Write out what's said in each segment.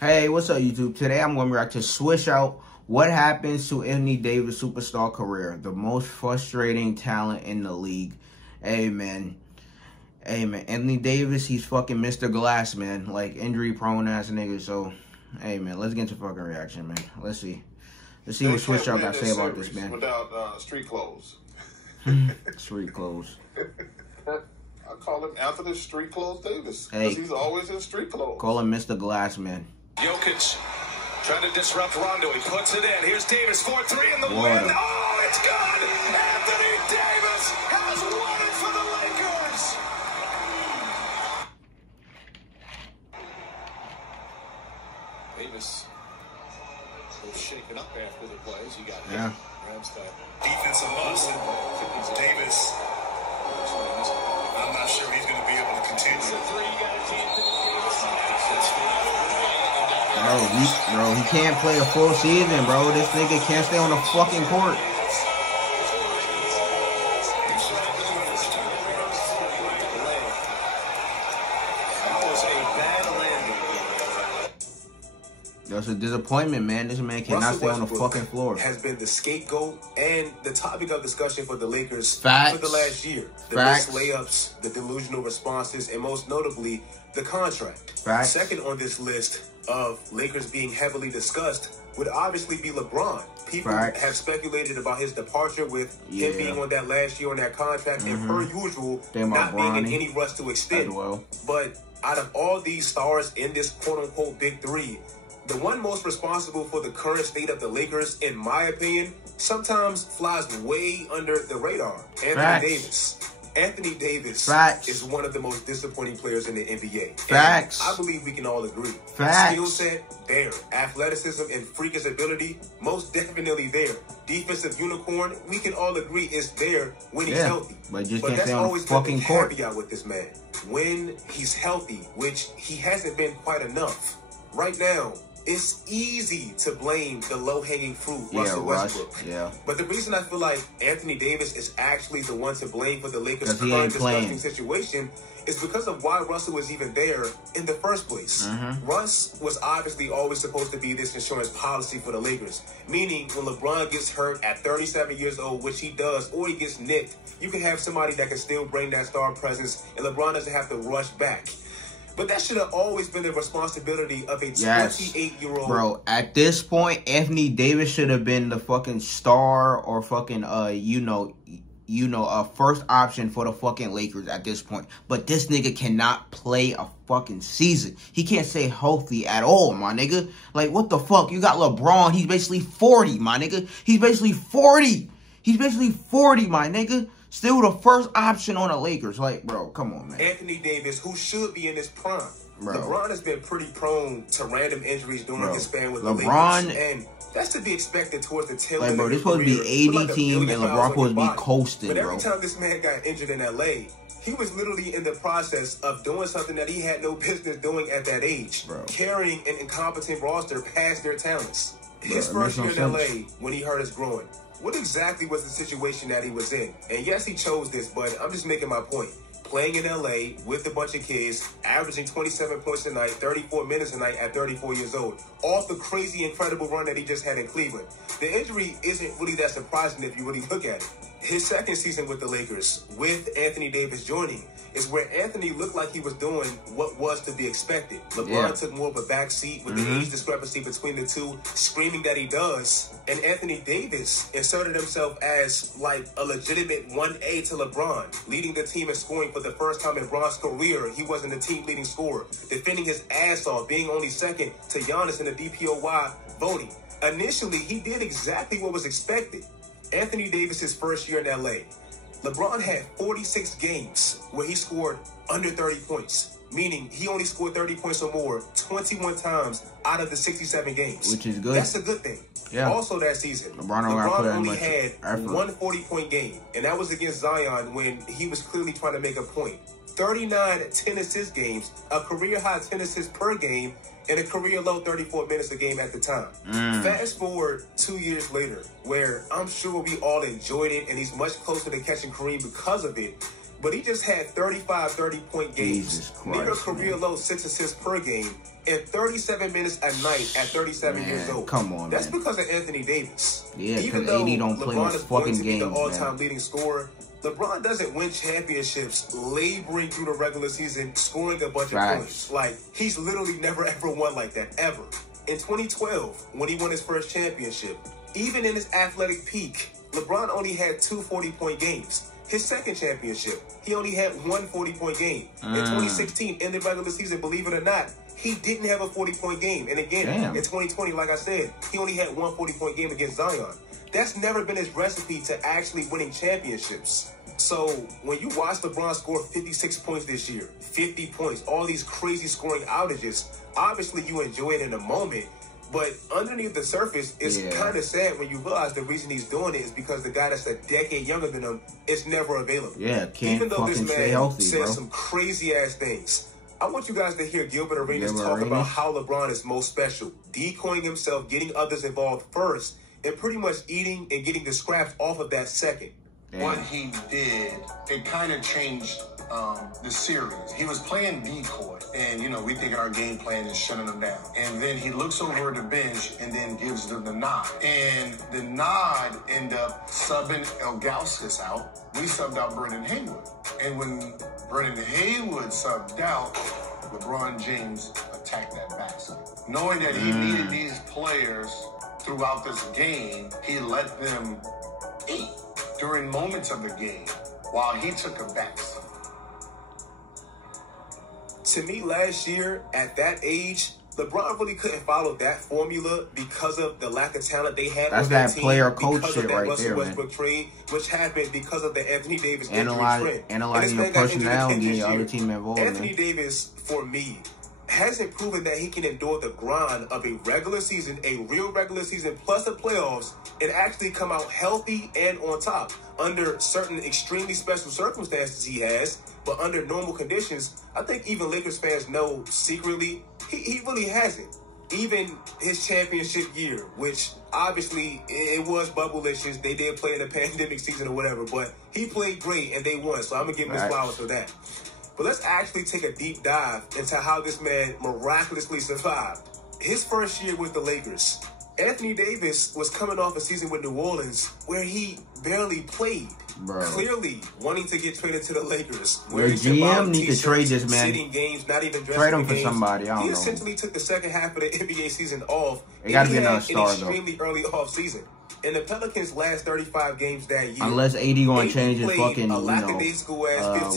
Hey, what's up, YouTube? Today I'm going to react to Swishout. What happens to Anthony Davis' superstar career? The most frustrating talent in the league. Hey, man. Anthony Davis, he's fucking Mr. Glass, man. Like, injury-prone ass nigga. So, hey, man, let's get into fucking reaction, man. Let's see. Let's see what Swishout got to say about this, man. Without street clothes. Street clothes. I call him Anthony Street Clothes Davis. Hey. Because he's always in street clothes. Call him Mr. Glass, man. Jokic trying to disrupt Rondo. He puts it in. Here's Davis, 4-3 in the win. Water. Oh, it's good! Anthony Davis has won it for the Lakers! Davis was shaken up after the plays. He got hit. Grabs that defensive bust. Davis, I'm not sure he's going to be able to continue. Bro, he can't play a full season, bro. This nigga can't stay on the fucking court. That's a disappointment, man. This man cannot stay on the fucking floor. Has been the scapegoat and the topic of discussion for the Lakers for the last year. The missed layups, the delusional responses, and most notably, the contract. Second on this list of Lakers being heavily discussed would obviously be LeBron. People have speculated about his departure with him being on that last year on that contract and per usual not being in any rush to extend. But out of all these stars in this quote-unquote big three, the one most responsible for the current state of the Lakers, in my opinion, sometimes flies way under the radar. Anthony Davis. Anthony Davis is one of the most disappointing players in the NBA. I believe we can all agree. Skill set, there. Athleticism and freakish ability, most definitely there. Defensive unicorn, we can all agree is there when he's healthy. But that's always been the caveat with this man. When he's healthy, which he hasn't been quite enough. Right now, it's easy to blame the low-hanging fruit, Russell Westbrook. But the reason I feel like Anthony Davis is actually the one to blame for the Lakers' current disgusting situation is because of why Russell was even there in the first place. Russ was obviously always supposed to be this insurance policy for the Lakers, meaning when LeBron gets hurt at 37 years old, which he does, or he gets nicked, you can have somebody that can still bring that star presence, and LeBron doesn't have to rush back. But that should have always been the responsibility of a 28-year-old. Bro, at this point, Anthony Davis should have been the fucking star or fucking, first option for the fucking Lakers at this point. But this nigga cannot play a fucking season. He can't stay healthy at all, my nigga. Like, what the fuck? You got LeBron. He's basically 40, my nigga. He's basically 40. He's basically 40, my nigga. Still the first option on the Lakers. Like, bro, come on, man. Anthony Davis, who should be in his prime. LeBron has been pretty prone to random injuries during his span with the Lakers. And that's to be expected towards the tail end of bro, this supposed to be 80 team and LeBron supposed to be coasting, But every time this man got injured in L.A., he was literally in the process of doing something that he had no business doing at that age. Carrying an incompetent roster past their talents. His first year in L.A., when he hurt his groin, what exactly was the situation that he was in? And yes, he chose this, but I'm just making my point. Playing in LA with a bunch of kids, averaging 27 points a night, 34 minutes a night at 34 years old, off the crazy, incredible run that he just had in Cleveland. The injury isn't really that surprising if you really look at it. His second season with the Lakers, with Anthony Davis joining, is where Anthony looked like he was doing what was to be expected. LeBron took more of a back seat with the age discrepancy between the two, screaming that he does. And Anthony Davis inserted himself as like a legitimate 1A to LeBron, leading the team in scoring for the first time in LeBron's career. He wasn't the team leading scorer, defending his ass off, being only second to Giannis in the DPOY voting. Initially, he did exactly what was expected. Anthony Davis's first year in LA, LeBron had 46 games where he scored under 30 points, meaning he only scored 30 points or more 21 times out of the 67 games. Which is good. That's a good thing. Also that season, LeBron only had one 40-point game, and that was against Zion when he was clearly trying to make a point. 39 10-assist games, a career-high 10 assists per game, and a career-low 34 minutes a game at the time. Fast forward 2 years later, where I'm sure we all enjoyed it, and he's much closer to catching Kareem because of it. but he just had 35 30-point games, near a career low 6 assists per game, and 37 minutes a night at 37 years old. Come on, That's because of Anthony Davis. Yeah, even though AD don't play LeBron is going to be the games, all-time leading scorer, LeBron doesn't win championships laboring through the regular season, scoring a bunch of points. Like, he's literally never ever won like that, ever. In 2012, when he won his first championship, even in his athletic peak, LeBron only had 2 40-point games. His second championship, he only had 1 40-point game. In 2016, in the regular season, believe it or not, he didn't have a 40-point game. And again, in 2020, like I said, he only had 1 40-point game against Zion. That's never been his recipe to actually winning championships. So when you watch LeBron score 56 points this year, 50 points, all these crazy scoring outages, obviously you enjoy it in the moment. But underneath the surface, it's kind of sad when you realize the reason he's doing it is because the guy that's a decade younger than him is never available. Yeah, can't even though this man healthy, says some crazy-ass things. I want you guys to hear Gilbert Arenas talk about how LeBron is most special, decoying himself, getting others involved first, and pretty much eating and getting the scraps off of that second. What he did, it kind of changed the series. He was playing decoy, and, you know, we think our game plan is shutting him down. And then he looks over at the bench and then gives them the nod. And the nod ended up subbing Ilgauskas out. We subbed out Brendan Haywood. And when Brendan Haywood subbed out, LeBron James attacked that basket. Knowing that he needed these players throughout this game, he let them eat during moments of the game while he took a backseat. To me, last year, at that age, LeBron really couldn't follow that formula because of the lack of talent they had. That's that player-coach shit right there, Westbrook trade, which happened because of the Anthony Davis injury trend. Analyzing your personnel and getting the other team involved. Anthony Davis, for me, hasn't proven that he can endure the grind of a regular season, a real regular season, plus the playoffs, and actually come out healthy and on top. Under certain extremely special circumstances he has, but under normal conditions, I think even Lakers fans know secretly he really hasn't. Even his championship year, which obviously it was bubble-licious. They did play in a pandemic season or whatever, but he played great and they won, so I'm going to give him his flowers for that. But let's actually take a deep dive into how this man miraculously survived. His first year with the Lakers, Anthony Davis was coming off a season with New Orleans where he barely played. Bro. Clearly wanting to get traded to the Lakers. Where GM need to trade this man. Sitting games, not even trade him for somebody. I don't know. He essentially took the second half of the NBA season off. It got to be another star, though. Extremely early off season. In the Pelicans' last 35 games that year, unless AD going to change his fucking,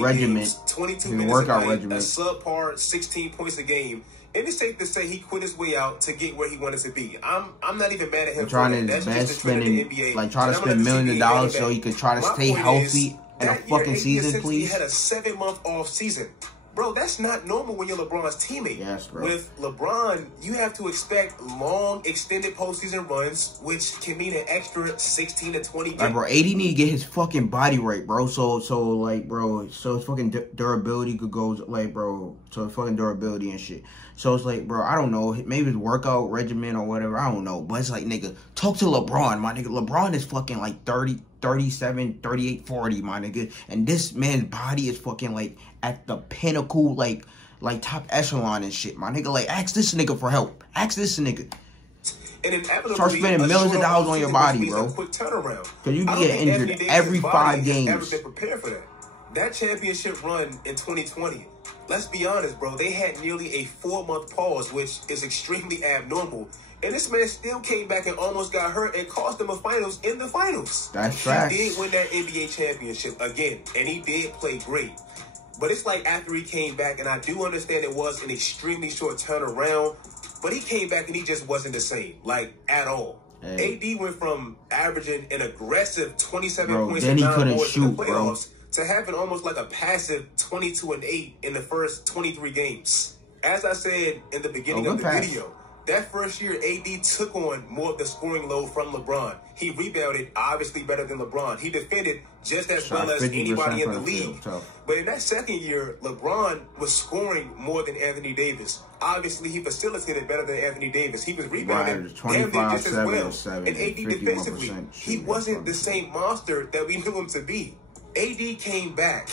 regiment, 22 minutes workout regimen, a regimen, subpar 16 points a game. And it's safe to say he quit his way out to get where he wanted to be. I'm not even mad at him. Trying his best, spending trying to spend millions of dollars so he could try to stay healthy in a fucking season, please. He had a 7-month off season. Bro, that's not normal when you're LeBron's teammate. Yes, bro. With LeBron, you have to expect long, extended postseason runs, which can mean an extra 16 to 20 games. Like, bro, AD need to get his fucking body right, bro. So his fucking durability could go, like, bro, so his fucking durability and shit. So it's like, bro, I don't know, maybe his workout regimen or whatever, I don't know. But it's like, nigga, talk to LeBron, my nigga. LeBron is fucking like 30, 37, 38, 40, my nigga. And this man's body is fucking like at the pinnacle, like top echelon and shit, my nigga. Like, ask this nigga for help. Ask this nigga. And inevitably, start spending millions of dollars on your body, bro. Quick turnaround. Because you can get injured every 5 games. Never been prepared for that. That championship run in 2020, let's be honest, bro, they had nearly a 4-month pause, which is extremely abnormal. And this man still came back and almost got hurt and cost them a finals in the finals. That's facts. He did win that NBA championship again, and he did play great. But it's like after he came back, and I do understand it was an extremely short turnaround, but he came back and he just wasn't the same, like, at all. Hey. AD went from averaging an aggressive 27 points and 9 boards in the playoffs to having almost like a passive 22-8 in the first 23 games. As I said in the beginning of the video, that first year, AD took on more of the scoring load from LeBron. He rebounded, obviously better than LeBron. He defended just as well as anybody in the league. But in that second year, LeBron was scoring more than Anthony Davis. Obviously, he facilitated better than Anthony Davis. He was rebounding damn near just as well. And AD defensively, he wasn't the same monster that we knew him to be. AD came back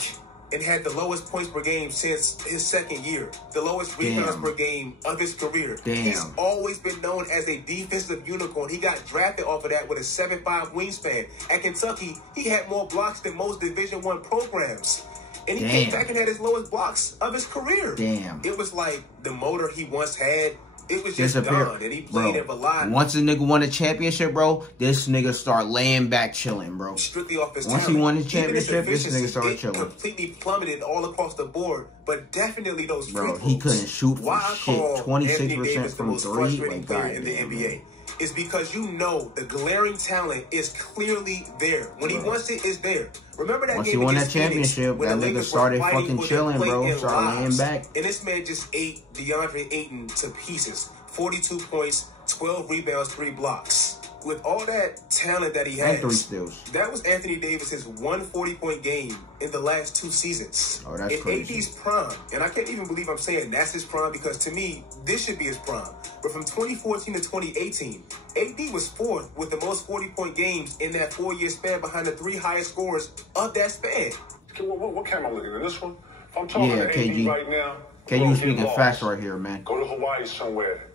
and had the lowest points per game since his second year, the lowest rebounds per game of his career. He's always been known as a defensive unicorn. He got drafted off of that with a 7'5" wingspan. At Kentucky, he had more blocks than most Division I programs. And he came back and had his lowest blocks of his career. It was like the motor he once had, it was just gone, and he played it a lot. Once a nigga won a championship, bro, this nigga start laying back chilling, bro. Strictly off his Once talent. he won the championship, this nigga started chilling. Completely plummeted all across the board, but definitely those free throws. He couldn't shoot for shit. 26% from 3. Like, player in the NBA. Is because you know the glaring talent is clearly there. When he wants it, it's there. Remember that once game he won that against championship, Phoenix, that nigga started fucking chilling, bro. Started laying back. And this man just ate DeAndre Ayton to pieces. 42 points, 12 rebounds, 3 blocks. With all that talent that he has, and 3 steals. That was Anthony Davis's 140-point game in the last 2 seasons. Oh, that's crazy. AD's prime, and I can't even believe I'm saying that's his prime, because to me, this should be his prime. But from 2014 to 2018, AD was 4th with the most 40-point games in that 4-year span, behind the 3 highest scorers of that span. What camera I'm looking at? This one? If I'm talking to AD right now, KG speaking facts right here, man. Go to Hawaii somewhere.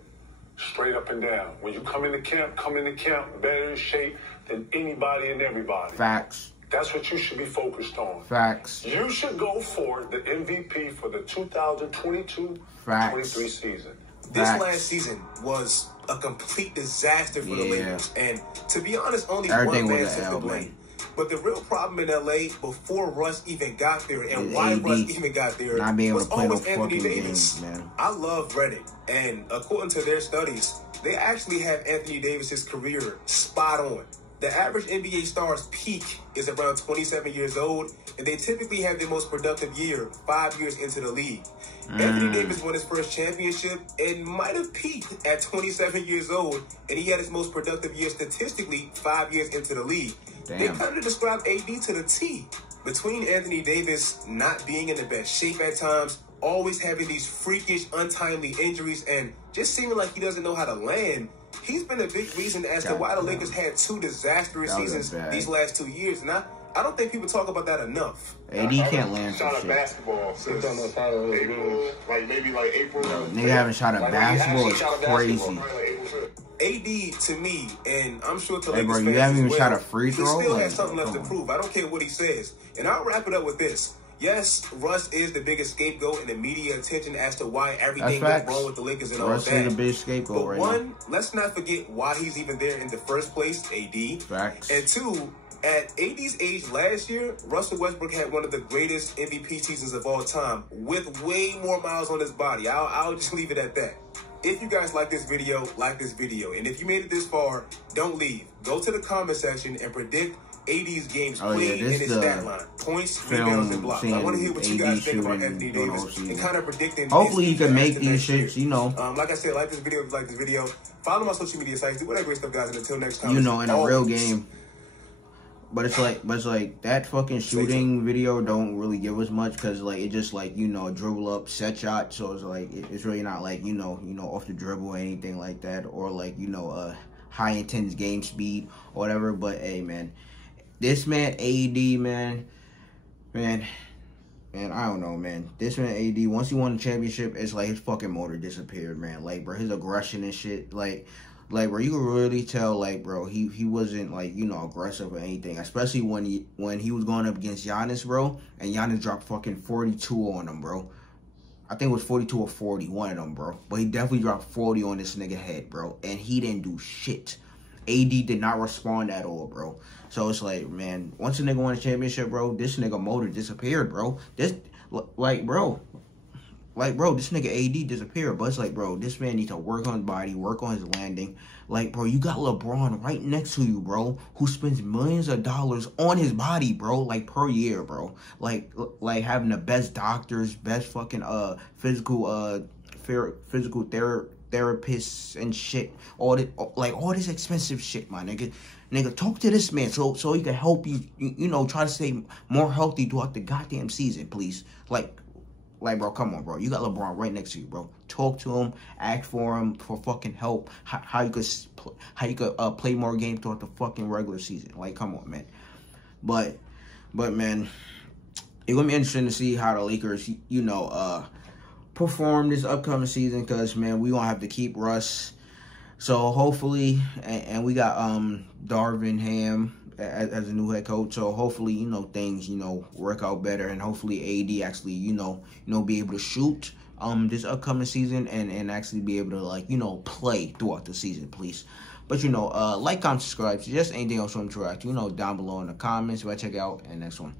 Straight up and down. When you come into camp better in shape than anybody and everybody. Facts. That's what you should be focused on. Facts. You should go for the MVP for the 2022-23 season. This last season was a complete disaster for the Lakers. And to be honest, only one man took the blame. But the real problem in LA before Russ even got there, and why Russ even got there, was always Anthony Davis. Man. I love Reddit, and according to their studies, they actually have Anthony Davis's career spot on. The average NBA star's peak is around 27 years old, and they typically have their most productive year 5 years into the league. Anthony Davis won his first championship and might have peaked at 27 years old, and he had his most productive year statistically 5 years into the league. They kind of describe AD to the T. Between Anthony Davis not being in the best shape at times, always having these freakish, untimely injuries, and just seeming like he doesn't know how to land, he's been a big reason as to why the Lakers had 2 disastrous seasons these last 2 years. And I don't think people talk about that enough. AD can't land for shit. Basketball since April, maybe April. Nigga haven't shot a basketball is crazy. AD, to me, and I'm sure to Lakers bro, fans you haven't even well, shot a free throw? He still has something left to prove. I don't care what he says. And I'll wrap it up with this. Yes, Russ is the biggest scapegoat and the media attention as to why everything went wrong with the Lakers and Russ all that. Russ is the big scapegoat right now. Let's not forget why he's even there in the first place, AD. Facts. And 2, at AD's age last year, Russell Westbrook had one of the greatest MVP seasons of all time with way more miles on his body. I'll just leave it at that. If you guys like this video, like this video. And if you made it this far, don't leave. Go to the comment section and predict AD's games played in his stat line. Points, rebounds, and blocks. I want to hear what you guys think about Anthony Davis and kind of predicting. Hopefully he can make these shits, you know. Like I said, like this video, like this video. Follow my social media sites. Do whatever great stuff, guys. And until next time. You know, in a real game. But it's like that fucking shooting video don't really give us much, because like it just like, you know, dribble up, set shot. So it's like it's really not like, you know, off the dribble or anything like that, or like, you know, high intense game speed or whatever. But hey, man, this man AD, man, I don't know, man. This man AD, once he won the championship, it's like his fucking motor disappeared, man. Like, bro, his aggression and shit, like, bro, you can really tell, like, bro, he wasn't, like, you know, aggressive or anything. Especially when he was going up against Giannis, bro. And Giannis dropped fucking 42 on him, bro. I think it was 42 or 40, one of them, bro. But he definitely dropped 40 on this nigga head, bro. And he didn't do shit. AD did not respond at all, bro. So it's like, man, once a nigga won a championship, bro, this nigga motor disappeared, bro. This, like, bro, this nigga AD disappeared. But it's like, bro, this man needs to work on his body, work on his landing. Like, bro, you got LeBron right next to you, bro, who spends millions of dollars on his body, bro, like, per year, bro. Like having the best doctors, best fucking physical therapists and shit. All this expensive shit, my nigga. Nigga, talk to this man so he can help you, you know, try to stay more healthy throughout the goddamn season, please. Like, bro, come on, bro. You got LeBron right next to you, bro. Talk to him, ask for him for fucking help. How you could play more games throughout the fucking regular season. Like, come on, man. But man, it's going to be interesting to see how the Lakers, you know, perform this upcoming season, because, man, we going to have to keep Russ. So, hopefully, and we got Darvin Ham as a new head coach. So, hopefully, you know, things, you know, work out better. And hopefully, AD actually, you know, be able to shoot this upcoming season and actually be able to, like, you know, play throughout the season, please. But, you know, like, comment, subscribe. So just anything else you want to interact, you know, down below in the comments. But check out and next one.